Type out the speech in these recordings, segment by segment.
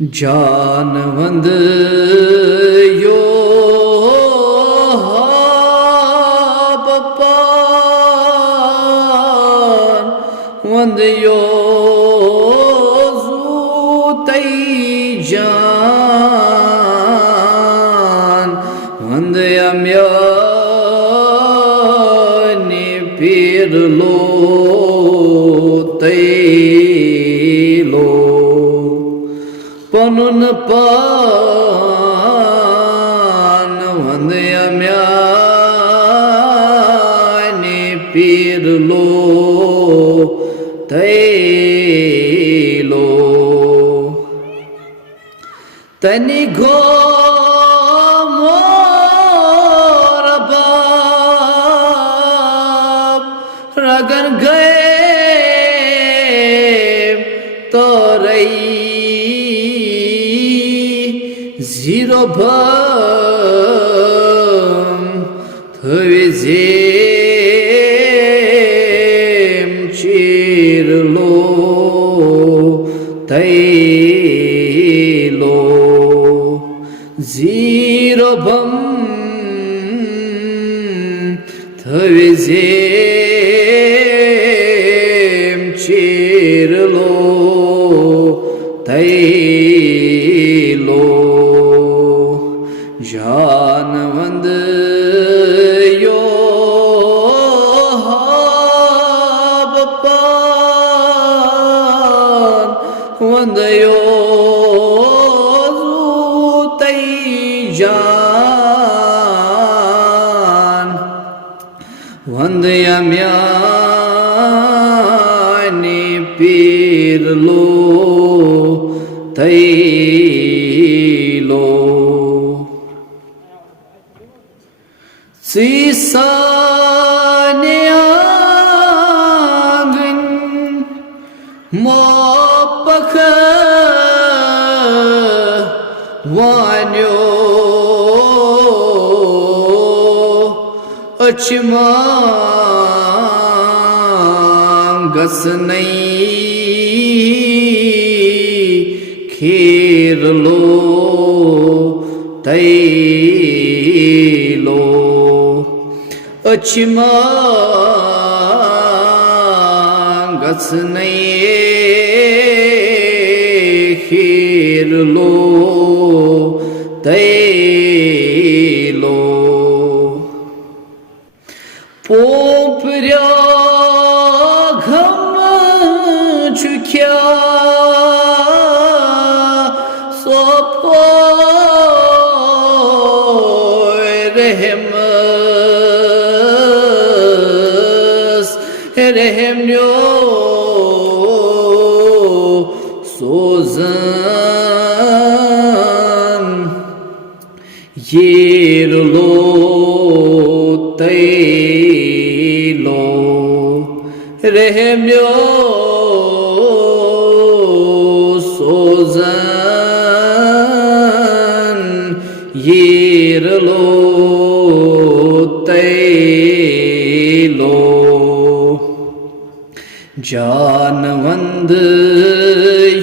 जानवंद यो बपान one यो ज़ूतई जान one यम्यानी पीर लो तैलो पनुन पान one यम्यानी पीर लो तैलो तनि घो मोर बाप रगन गए तो रही जीरो भम थविजेम चिरलो तैलो जीरो भम थविजेम चिरलो तैलो जानवंद यो बपान वंद यो ज़ूतई जान वंद यम्यानी पीर लो तैलो सीसाने आंगन मोपख वान्यो अचमांगस नहीं खीर लो तैलो अचमांगस नहीं खीर लो तैलो पोपऱ्या घम चुक्या सोपो रहमस रहम्यो सोजन येर लो तैलो रहम्यो सोजन येर लो तैलो जानवंद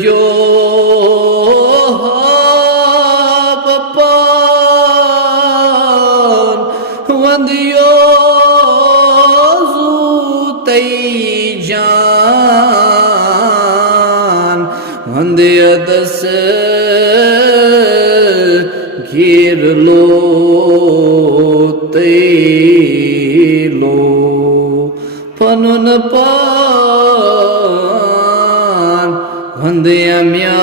यो बपान वंद यो ज़ूतई जान वंद यदस गिर लो तैलो पनुन पान वंद यम्यानी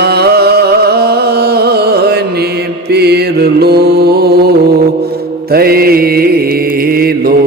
पीर लो तैलो